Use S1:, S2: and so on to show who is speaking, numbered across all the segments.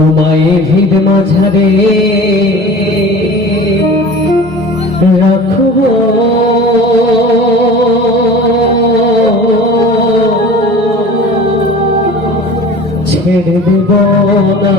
S1: তোমায় ভিড় মাঝারে রাখব। ছেড়ে দেব না।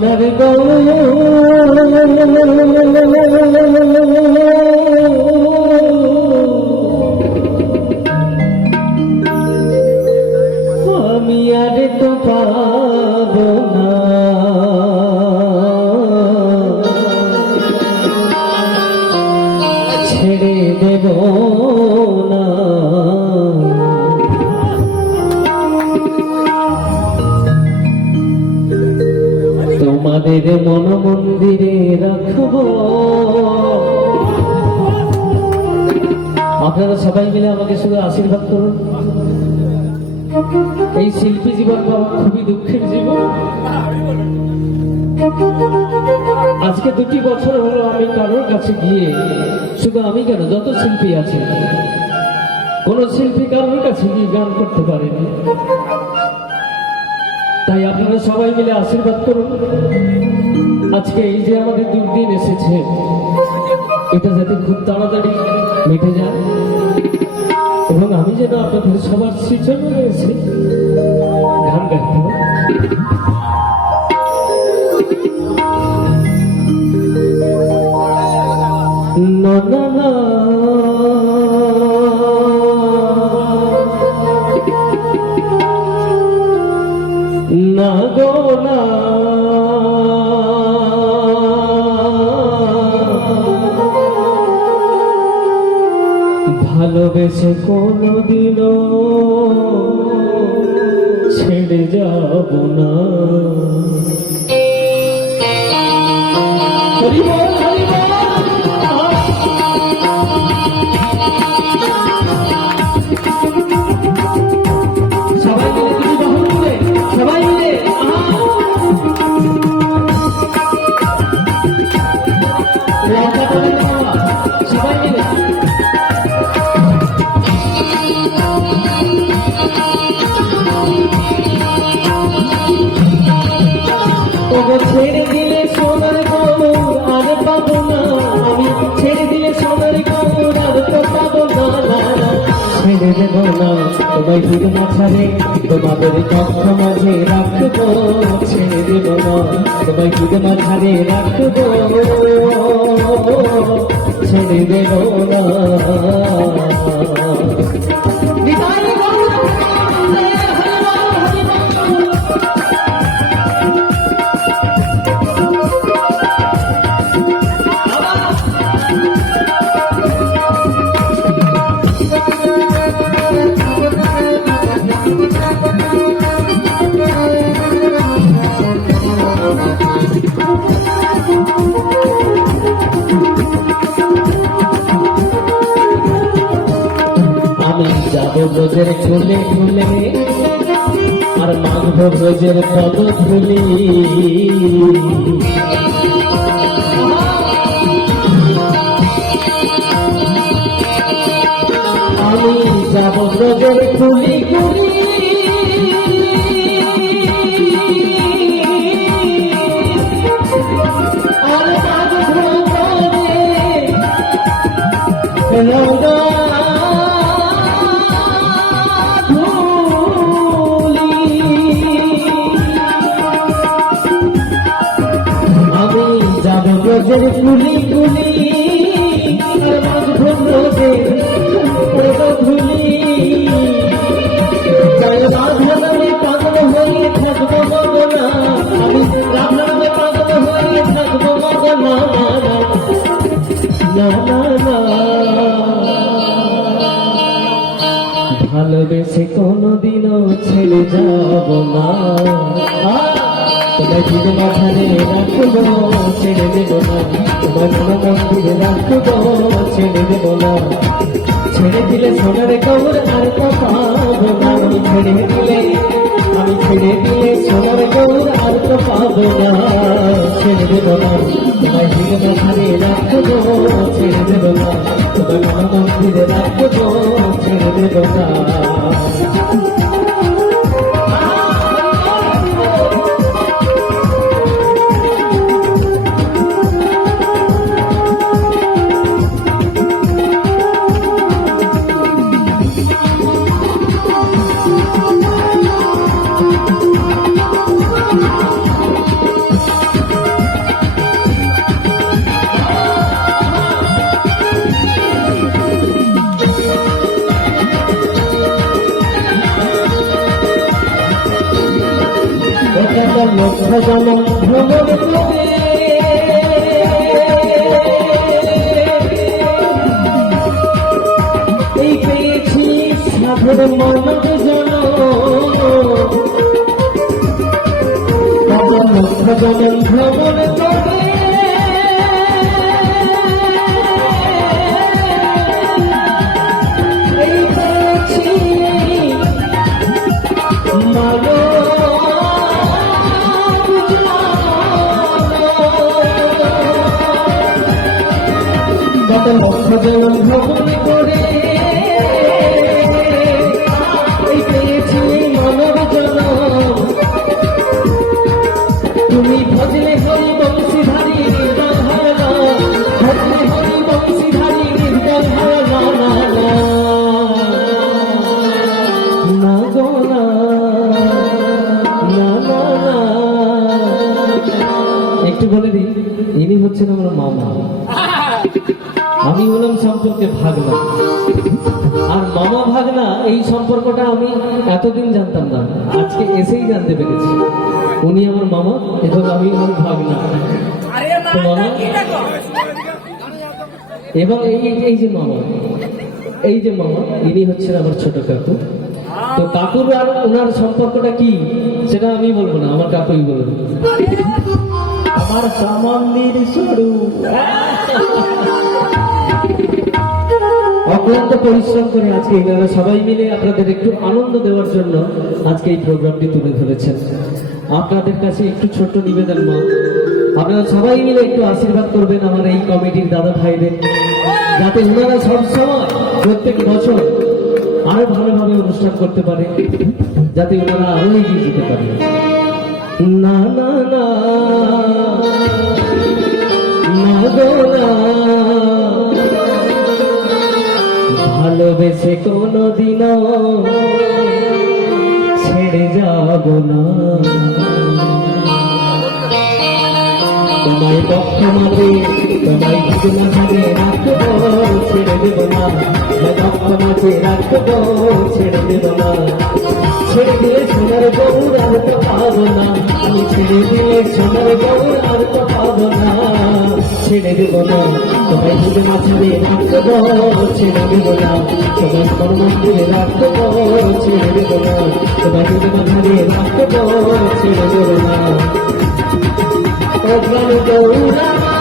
S1: সোনার গৌ আপনারা সবাই মিলে আমাকে শুধু আশীর্বাদ করুন। এই শিল্পী জীবন পাওয়া খুবই দুঃখের জীবন। আজকে দুটি বছর হলো আমি কারোর কাছে গিয়ে শুধু আমি কেন? যত শিল্পী আছে, কোন শিল্পী কারোর কাছে গিয়ে গান করতে পারেনি। তাই আপনারা সবাই মিলে আশীর্বাদ করুন। আজকে এই যে আমাদের দুর্দিন এসেছে এটা যাতে খুব তাড়াতাড়ি মেটে যায়। এবং আমি যেন আপনাদের সবার সৃজন এসে ভালোবেসে কোনদিন ছেড়ে যাব না। তোমায় মাঝারে তোমাদের কক্ষ মাঝে রাখব, ছেড়ে দেব তোমায় শুধু মাথারে রাখব, ছেড়ে দেব না। ব্রজের ফুলে ফুলে আর মাঘব ব্রজের পদ ফুলি আমি যাব ব্রজের ফুলি ফুলি ব্রজের কুলি কুলি আর মাঝ ধুলি। পাগল থাকব পাগল থাকব ভালোবেসে ছেড়ে যাব না। তোমার জীবন মাথারে রাখব ছেড়ে দেব না তোমার মন মন্দিরে রাখব ছেড়ে দেব না ছেড়ে দিলে সোনার কবর আর পাবো না আমি ছেড়ে দিলে আমি ছেড়ে দিলে সোনার কবর আর তো পাবো না ছেড়ে দেবো না তোমায় হিরো ধারে রাখব ছেড়ে দেবো না তোমায় মন মন্দিরে রাখব ছেড়ে দেবো না জনম ভ্রমণ করে এই পেয়েছি সাধুর মানব ভ্রমণ পেয়েছি কত লক্ষ জন ভ্রমণ করে একটু বলে দিই ইনি হচ্ছেন আমার মামা। আমি হলাম সম্পর্কে ভাগনা। আর মামা ভাগনা এই সম্পর্কটা আমি এতদিন জানতাম না আজকে এসেই জানতে পেরেছি। উনি আমার মামা এবং আমি আমার ভাগনা। এবং এই এই যে মামা এই যে মামা ইনি হচ্ছেন আমার ছোট কাকু। তো কাকুর আর ওনার সম্পর্কটা কি সেটা আমি বলব না আমার কাকুই বলব। আমার সামান্যের স্বরূপ অক্লান্ত পরিশ্রম করে আজকে এনারা সবাই মিলে আপনাদের একটু আনন্দ দেওয়ার জন্য আজকে এই প্রোগ্রামটি তুলে ধরেছেন। আপনাদের কাছে একটু ছোট্ট নিবেদন, মা। আপনারা সবাই মিলে একটু আশীর্বাদ করবেন আমার এই কমিটির দাদা ভাইদের, যাতে ওনারা সবসময় প্রত্যেক বছর আরও ভালোভাবে অনুষ্ঠান করতে পারে, যাতে ওনারা আরও এগিয়ে যেতে পারে। না না না। ভালোবেসে কোনোদিনও ছেড়ে যাব না। তোমায় পক্ষ মাঝে তোমায় ভিজনা ভাগে রাখব, ছেড়ে দেব না। পক্ষ মাঝে রাখব, ছেড়ে দেব না। ছেড়ে দিলে সোনার গৌর আর তো না। দিলে সোনার গৌর আর তো পাবো না ছেড়ে দেব না তোমায় ভিজনা ভাগে রাখব ছেড়ে দেব না তোমায় কর্ম দিয়ে রাখব ছেড়ে দেব না তোমায় ভিজনা ভাগে রাখব ছেড়ে দেব না অগ্রাণ গৌরা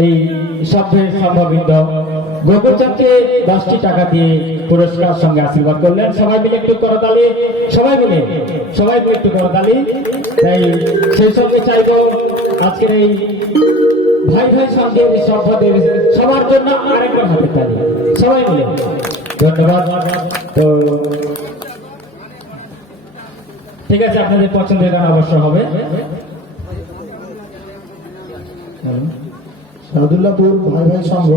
S2: এই দশটি টাকা দিয়ে পুরস্কার সঙ্গে আশীর্বাদ করলেন। সবাই মিলে একটু করতালি, সবাই মিলে সবাই মিলে একটু করতালি। তাই সেই সঙ্গে চাইব আজকের এই ভাই ভাই সভ্যদের সবার জন্য হাতে তালি। সবাই মিলে। ধন্যবাদ। তো ঠিক আছে, আপনাদের পছন্দের গান অবশ্য হবে।
S3: সাদুল্লাপুর ভাই ভাই সংঘ